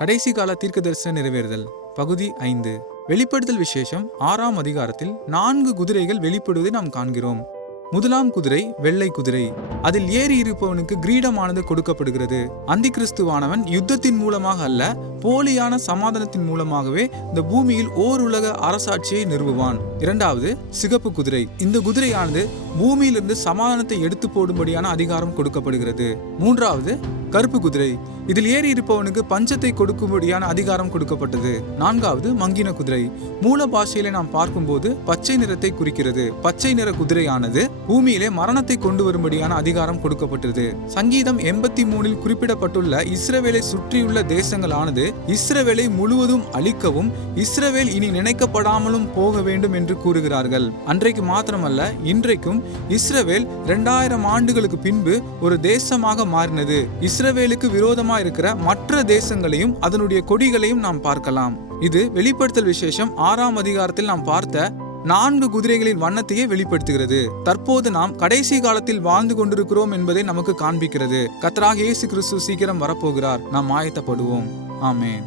கடைசி கால தீர்க்கதரிசன நிறைவேறுதல் பகுதி 5. வெளிப்படுத்தல் விசேஷம் 6ஆம் அதிகாரத்தில் 4 குதிரைகள் வெளிப்படுவதை நாம் காண்கிறோம். முதலாம் குதிரை வெள்ளை குதிரை. அதில் ஏறி இருப்பவனுக்கு கிரீடமானது கொடுக்கப்படுகிறது. அந்தி கிறிஸ்துவானவன் யுத்தத்தின் மூலமாக அல்ல, போலியான சமாதானத்தின் மூலமாகவே இந்த பூமியில் ஓர் உலக அரசாட்சியை நிறுவுவான். இரண்டாவது சிகப்பு குதிரை. இந்த குதிரையானது பூமியிலிருந்து சமாதானத்தை எடுத்து போடும்படியான அதிகாரம் கொடுக்கப்படுகிறது. மூன்றாவது கருப்பு குதிரை. இதில் ஏறி இருப்பவனுக்கு பஞ்சத்தை கொடுக்கும்படியான அதிகாரம் கொடுக்கப்பட்டது. நான்காவது மங்கின குதிரை. மூல பாஷையில நாம் பார்க்கும்போது பச்சை நிறத்தை குறிக்கிறது. பச்சை நிற குதிரையானது பூமியிலே மரணத்தை கொண்டு வரும்படியான அதிகாரம் கொடுக்கப்பட்டது. சங்கீதம் 83 குறிப்பிடப்பட்டுள்ள இஸ்ரவேலை சுற்றியுள்ள தேசங்களானது இஸ்ரவேலை முழுவதும் அழிக்கவும் இஸ்ரவேல் இனி நினைக்கப்படாமலும் போக வேண்டும் என்று கூறுகிறார்கள். அன்றைக்கு மாத்திரமல்ல, இன்றைக்கும் இஸ்ரவேல் 2000 ஆண்டுகளுக்கு பின்பு ஒரு தேசமாக மாறினது. இஸ்ரவேலுக்கு விரோதமாக இருக்கிற மற்ற தேசங்களையும் அதனுடைய கொடிகளையும் நாம் பார்க்கலாம். இது வெளிப்படுத்தல் விசேஷம் 6ஆம் அதிகாரத்தில் நாம் பார்த்த 4 குதிரைகளின் வண்ணத்தையே வெளிப்படுத்துகிறது. தற்போது நாம் கடைசி காலத்தில் வாழ்ந்து கொண்டிருக்கிறோம் என்பதை நமக்கு காண்பிக்கிறது. கர்த்தராகிய இயேசு கிறிஸ்து சீக்கிரம் வரப்போகிறார். நாம் ஆயத்தப்படுவோம். ஆமென்.